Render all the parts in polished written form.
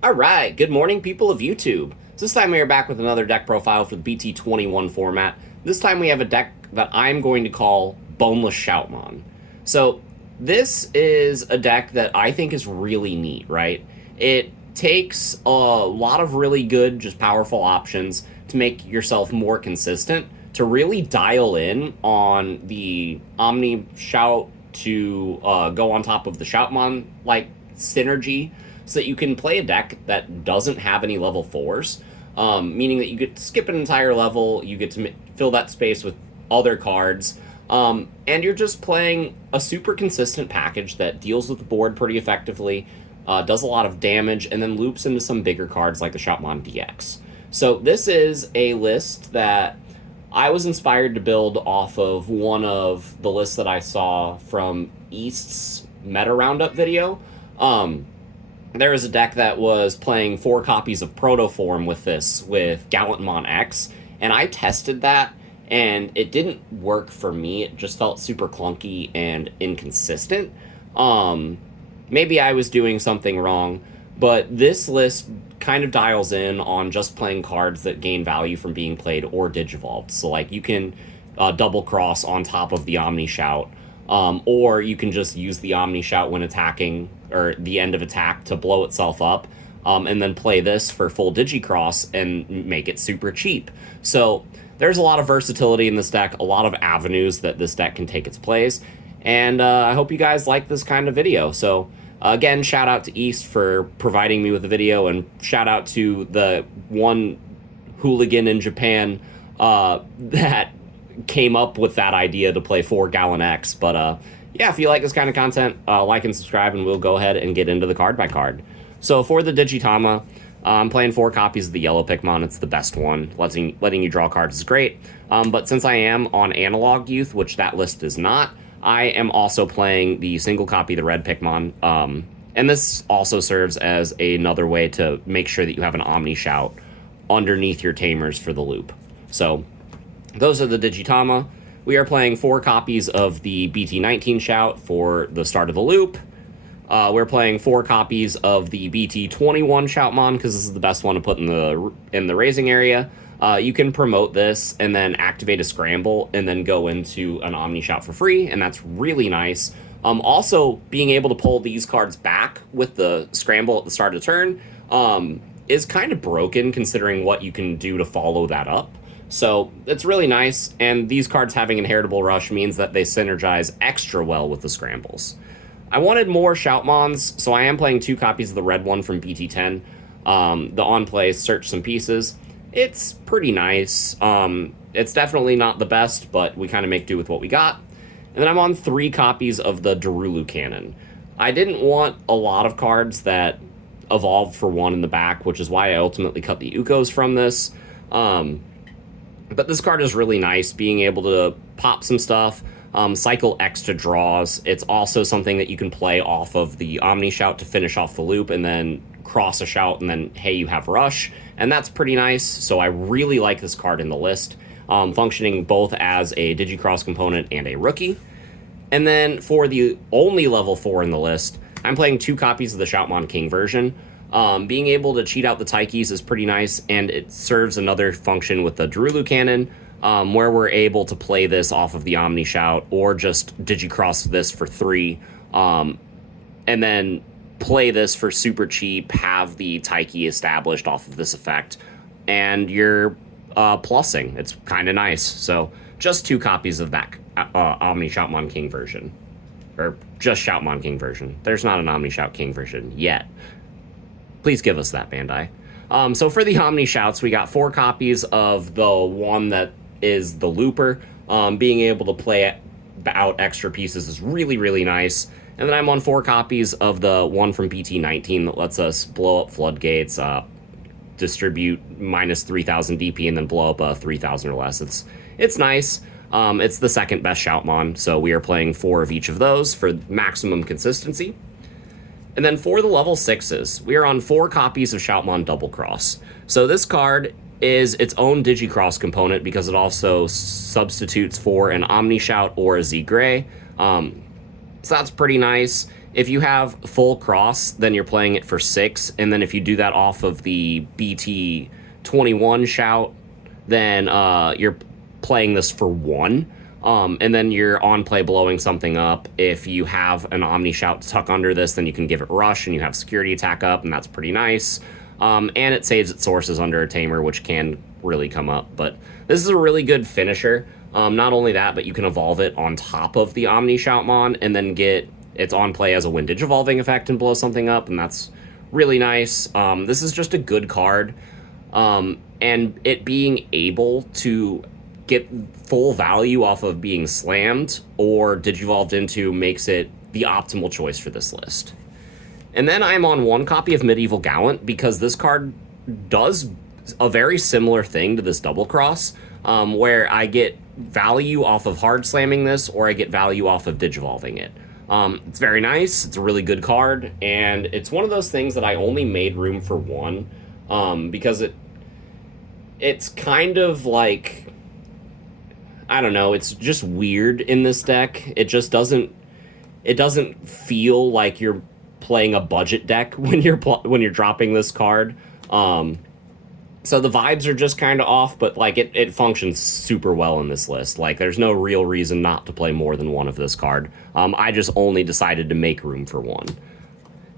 Alright, good morning people of YouTube. So this time we are back with another deck profile for the BT21 format. This time we have a deck that I'm going to call Boneless Shoutmon. So this is a deck that I think is really neat, right? It takes a lot of really good, just powerful options to make yourself more consistent, to really dial in on the omnishout to go on top of the Shoutmon like synergy, so that you can play a deck that doesn't have any level 4s, meaning that you get to skip an entire level, you get to fill that space with other cards, and you're just playing a super consistent package that deals with the board pretty effectively, does a lot of damage, and then loops into some bigger cards like the Shoutmon DX. So this is a list that I was inspired to build off of one of the lists that I saw from East's Meta Roundup video. There was a deck that was playing 4 copies of Protoform with this, with Gallantmon X, and I tested that, and it didn't work for me. It just felt super clunky and inconsistent. Maybe I was doing something wrong, but this list kind of dials in on just playing cards that gain value from being played or digivolved. So, like, you can double cross on top of the omnishout, or you can just use the omnishout when attacking, or the end of attack, to blow itself up, and then play this for full digicross and make it super cheap. So there's a lot of versatility in this deck, a lot of avenues that this deck can take its plays, and I hope you guys like this kind of video. So again, shout out to East for providing me with the video, and shout out to the one hooligan in Japan that came up with that idea to play 4 Gallon X. But yeah, if you like this kind of content, like and subscribe, and we'll go ahead and get into the card by card. So for the Digitama, I'm playing 4 copies of the yellow Pikmon. It's the best one. Letting you draw cards is great. But since I am on Analog Youth, which that list is not, I am also playing the single copy of the red Pikmon. And this also serves as another way to make sure that you have an Omnishout underneath your Tamers for the loop. So those are the Digitama. We are playing 4 copies of the BT19 Shout for the start of the loop. We're playing 4 copies of the BT21 Shoutmon, because this is the best one to put in the raising area. You can promote this and then activate a scramble and then go into an Omnishout for free, and that's really nice. Also, being able to pull these cards back with the scramble at the start of the turn is kind of broken, considering what you can do to follow that up. So it's really nice, and these cards having Inheritable Rush means that they synergize extra well with the scrambles. I wanted more Shoutmons, so I am playing 2 copies of the red one from BT10. The on-play Search Some Pieces. It's pretty nice. It's definitely not the best, but we kind of make do with what we got. And then I'm on 3 copies of the Darulu Cannon. I didn't want a lot of cards that evolved for 1 in the back, which is why I ultimately cut the Ukos from this. But this card is really nice, being able to pop some stuff, cycle extra draws. It's also something that you can play off of the Omnishout to finish off the loop, and then cross a shout, and then, hey, you have Rush. And that's pretty nice, so I really like this card in the list, functioning both as a Digicross component and a rookie. And then for the only level 4 in the list, I'm playing 2 copies of the Shoutmon King version. Being able to cheat out the Taikis is pretty nice, and it serves another function with the Darulu Cannon, where we're able to play this off of the Omnishout, or just Digicross this for 3, and then play this for super cheap, have the Taiki established off of this effect, and you're plussing. It's kind of nice. So just 2 copies of that Shoutmon King version, or just Shoutmon King version. There's not an Omnishout King version yet. Please give us that, Bandai. So for the Omnishouts, we got 4 copies of the one that is the Looper. Being able to play out extra pieces is really, really nice. And then I'm on 4 copies of the one from BT19 that lets us blow up floodgates, distribute minus 3,000 DP, and then blow up a 3,000 or less. It's nice. It's the second best Shoutmon, so we are playing 4 of each of those for maximum consistency. And then for the level 6s, we are on 4 copies of Shoutmon Double Cross. So this card is its own Digicross component, because it also substitutes for an Omnishout or a Z-Gray. So that's pretty nice. if you have full cross, then you're playing it for 6, and then if you do that off of the BT21 shout, then you're playing this for 1. And then you're on play blowing something up. If you have an Omni Shout tuck under this, then you can give it Rush, and you have Security Attack up, and that's pretty nice. And it saves its sources under a Tamer, which can really come up. But this is a really good finisher. Not only that, but you can evolve it on top of the Omni Shoutmon, and then get its on play as a Wind Digivolving effect and blow something up, and that's really nice. This is just a good card. And it being able to get full value off of being slammed or digivolved into makes it the optimal choice for this list. And then I'm on 1 copy of Medieval Gallant because this card does a very similar thing to this double cross, where I get value off of hard slamming this, or I get value off of digivolving it. It's very nice, it's a really good card, and it's one of those things that I only made room for 1, because it's kind of like, I don't know, it's just weird in this deck. It just doesn't feel like you're playing a budget deck when you're dropping this card. So the vibes are just kind of off, but like it functions super well in this list. Like there's no real reason not to play more than 1 of this card. I just only decided to make room for 1.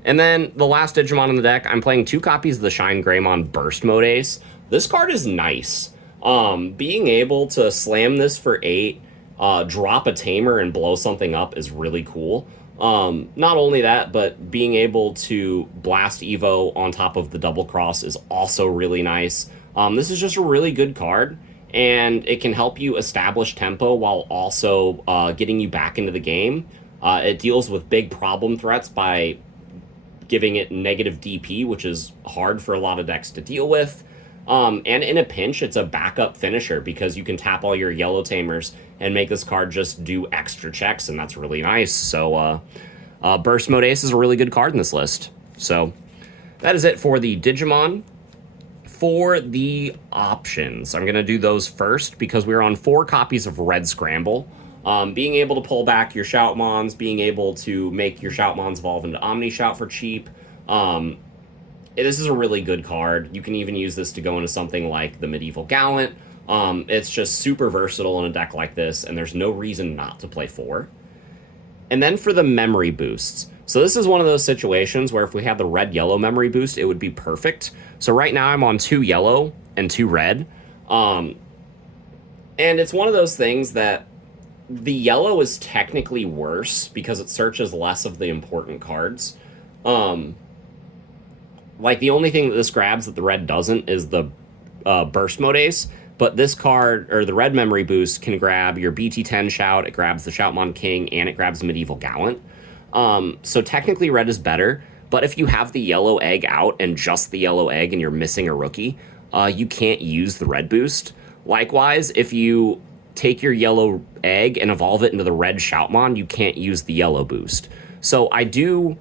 And then the last Digimon in the deck, I'm playing 2 copies of the Shine Greymon Burst Mode Ace. This card is nice. Being able to slam this for 8, drop a Tamer and blow something up is really cool. Not only that, but being able to blast Evo on top of the double cross is also really nice. This is just a really good card, and it can help you establish tempo while also getting you back into the game. It deals with big problem threats by giving it negative DP, which is hard for a lot of decks to deal with. And in a pinch, it's a backup finisher because you can tap all your yellow Tamers and make this card just do extra checks, and that's really nice. So Burst Mode Ace is a really good card in this list. So that is it for the Digimon. For the options, I'm going to do those first because we're on 4 copies of Red Scramble. Being able to pull back your Shoutmons, being able to make your Shoutmons evolve into Omni Shout for cheap. This is a really good card. You can even use this to go into something like the Medieval Gallant. It's just super versatile in a deck like this, and there's no reason not to play 4. And then for the memory boosts. So this is one of those situations where if we had the red-yellow memory boost, it would be perfect. So right now I'm on 2 yellow and 2 red. And it's one of those things that the yellow is technically worse because it searches less of the important cards. Like, the only thing that this grabs that the red doesn't is the Burst Mode Ace, but this card, or the red memory boost, can grab your BT10 Shout, it grabs the Shoutmon King, and it grabs the Medieval Gallant. So technically red is better, but if you have the yellow egg out and just the yellow egg and you're missing a rookie, you can't use the red boost. Likewise, if you take your yellow egg and evolve it into the red Shoutmon, you can't use the yellow boost. So I do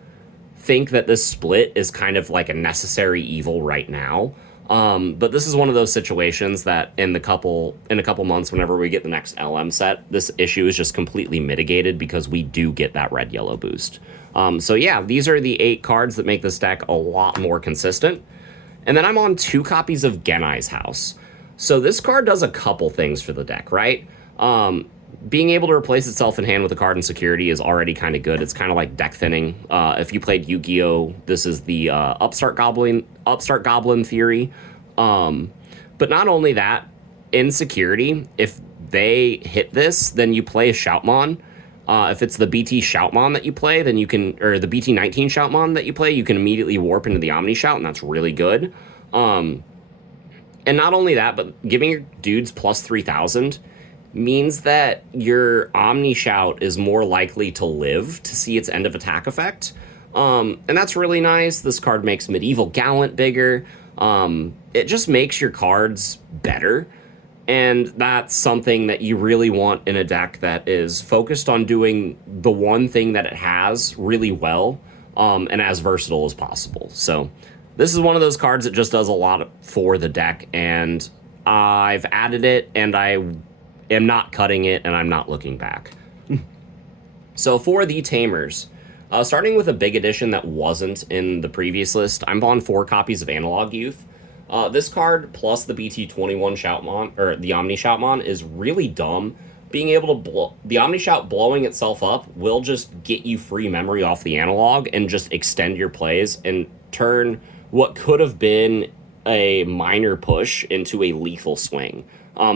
think that this split is kind of like a necessary evil right now. But this is one of those situations that in a couple months, whenever we get the next LM set, this issue is just completely mitigated because we do get that red-yellow boost. So yeah, these are the 8 cards that make this deck a lot more consistent. And then I'm on 2 copies of Genai's House. So this card does a couple things for the deck, right? Being able to replace itself in hand with a card in security is already kind of good. It's kind of like deck thinning. If you played Yu-Gi-Oh!, this is the Upstart Goblin theory. But not only that, in security, if they hit this, then you play a Shoutmon. If it's the BT Shoutmon that you play, then you can, or the BT19 Shoutmon that you play, you can immediately warp into the Omni Shout, and that's really good. And not only that, but giving your dudes plus 3,000 means that your Omni Shout is more likely to live to see its end of attack effect. And that's really nice. This card makes Medieval Gallant bigger. It just makes your cards better. And that's something that you really want in a deck that is focused on doing the one thing that it has really well, and as versatile as possible. So this is one of those cards that just does a lot for the deck, and I've added it, and I am not cutting it, and I'm not looking back. So for the Tamers, Starting with a big addition that wasn't in the previous list, I'm on 4 copies of Analog Youth. This card plus the BT21 Shoutmon, or the Omni Shoutmon, is really dumb. Being able to blow the Omni Shout blowing itself up will just get you free memory off the analog and just extend your plays and turn what could have been a minor push into a lethal swing.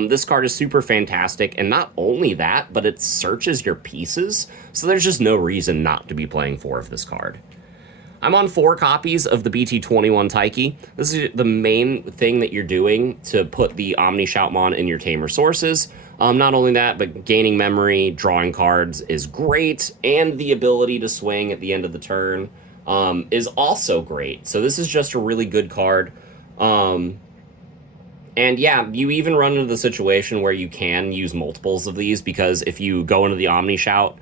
This card is super fantastic, and not only that, but it searches your pieces, so there's just no reason not to be playing 4 of this card. I'm on 4 copies of the BT21 Taiki. This is the main thing that you're doing to put the Omni Shoutmon in your Tamer sources. Not only that, but gaining memory, drawing cards is great, and the ability to swing at the end of the turn is also great. So this is just a really good card. And yeah, you even run into the situation where you can use multiples of these, because if you go into the Omni Shout,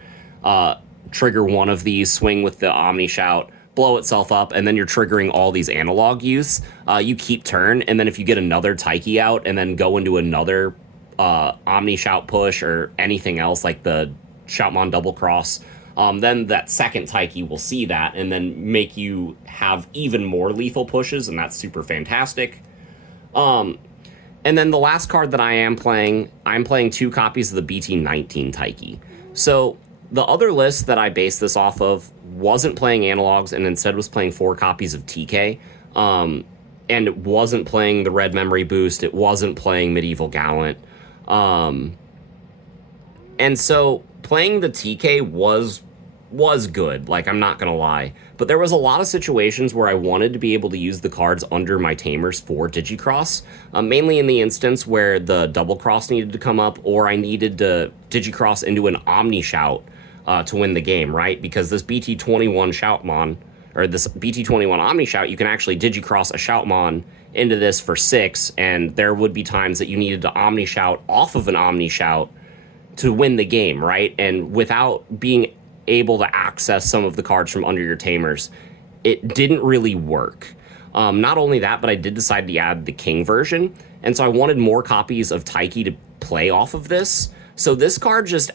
trigger one of these, swing with the Omni Shout, blow itself up, and then you're triggering all these analog use. You keep turn, and then if you get another Taiki out and then go into another Omni Shout push or anything else like the Shoutmon double cross, then that second Taiki will see that and then make you have even more lethal pushes, and that's super fantastic. And then the last card that I'm playing 2 copies of the BT19 Taiki. So the other list that I based this off of wasn't playing analogs and instead was playing 4 copies of TK. And it wasn't playing the Red Memory Boost. It wasn't playing Medieval Gallant. And so playing the TK was good, like, I'm not gonna lie. But there was a lot of situations where I wanted to be able to use the cards under my Tamers for Digicross, mainly in the instance where the double cross needed to come up, or I needed to Digicross into an Omni Shout to win the game, right? Because this BT21 Shoutmon, or this BT21 Omni Shout, you can actually Digicross a Shoutmon into this for 6, and there would be times that you needed to Omni Shout off of an Omni Shout to win the game, right? And without being able to access some of the cards from under your Tamers, it didn't really work. Not only that, but I did decide to add the King version, and so I wanted more copies of Taiki to play off of this. So this card just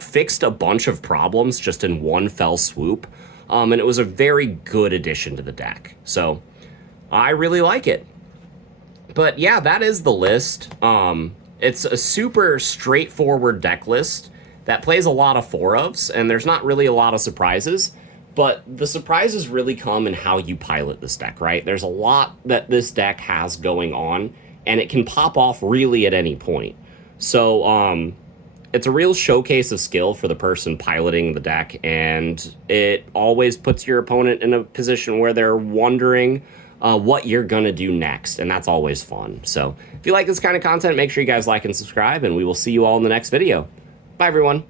fixed a bunch of problems just in one fell swoop, and it was a very good addition to the deck. So I really like it. But yeah, that is the list. It's a super straightforward deck list that plays a lot of 4-ofs, and there's not really a lot of surprises, but the surprises really come in how you pilot this deck, right? There's a lot that this deck has going on, and it can pop off really at any point. So it's a real showcase of skill for the person piloting the deck, and it always puts your opponent in a position where they're wondering what you're gonna do next, and that's always fun. So if you like this kind of content, make sure you guys like and subscribe, and we will see you all in the next video. Bye, everyone.